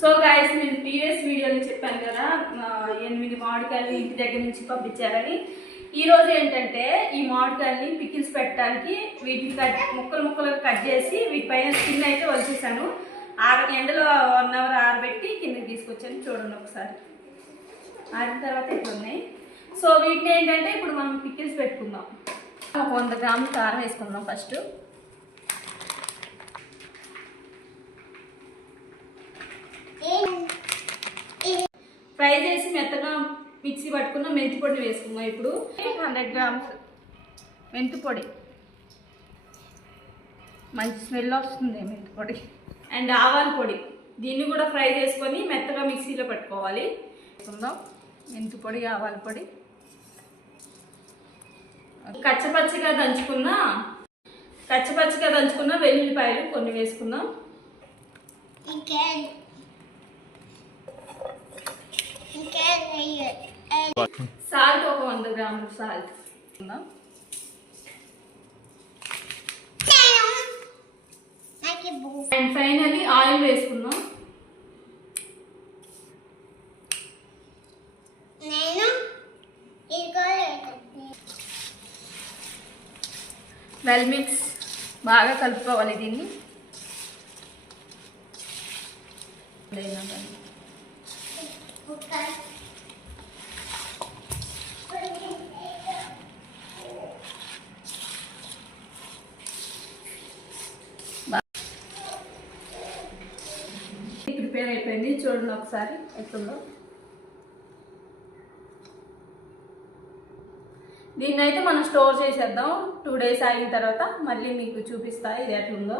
So guys, నేను previous వీడియోలో చెప్పాను కదా 8 మామిడికాయలు ఇంటి దగ్గర నుంచి పంపించారని. ఈరోజు ఏంటంటే ఈ మామిడికాయలని పికిల్స్ పెట్టడానికి వీటిని ముక్కలు కట్ చేసి వీటిపైన స్కిన్ అయితే వలిచేసాను. ఎండలో 1 అవర్ ఆరబెట్టి కిందకి తీసుకొచ్చాను. చూడండి ఒకసారి. ఆరిన తర్వాత ఇట్లా ఉన్నాయి. సో వీటిని ఏంటంటే ఇప్పుడు మనం పికిల్స్ పెట్టుకుందాం. 100 గ్రాములు కారం వేసుకుందాం ఫస్ట్. ఫ్రై చేసి మెత్తగా మిక్సీ పట్టుకున్న మెంతి పొడి వేసుకుందాం. ఇప్పుడు 100 గ్రామ్స్ మెంతి పొడి, మంచి స్మెల్ వస్తుంది మెంతి పొడి. అండ్ ఆవాల పొడి, దీన్ని కూడా ఫ్రై చేసుకొని మెత్తగా మిక్సీలో పెట్టుకోవాలి. వేసుకుందాం మెంతి పొడి, ఆవాల పొడి. కచ్చపచ్చగా దంచుకున్న వెల్లుల్లిపాయలు కొన్ని వేసుకుందాం. సాల్ట్ ఒక 100 గ్రాములు సాల్ట్. అండ్ ఫైనల్లీ ఆయిల్ వేసుకుందాం. వెల్ మిక్స్, బాగా కలుపుకోవాలి దీన్ని. ప్రిపేర్ అయిపోయింది, చూడండి ఒకసారి ఎట్లుందో. దీన్ని అయితే మనం స్టోర్ చేసేద్దాం. 2 days అయిన తర్వాత మళ్ళీ మీకు చూపిస్తా ఇది ఎట్లుందో.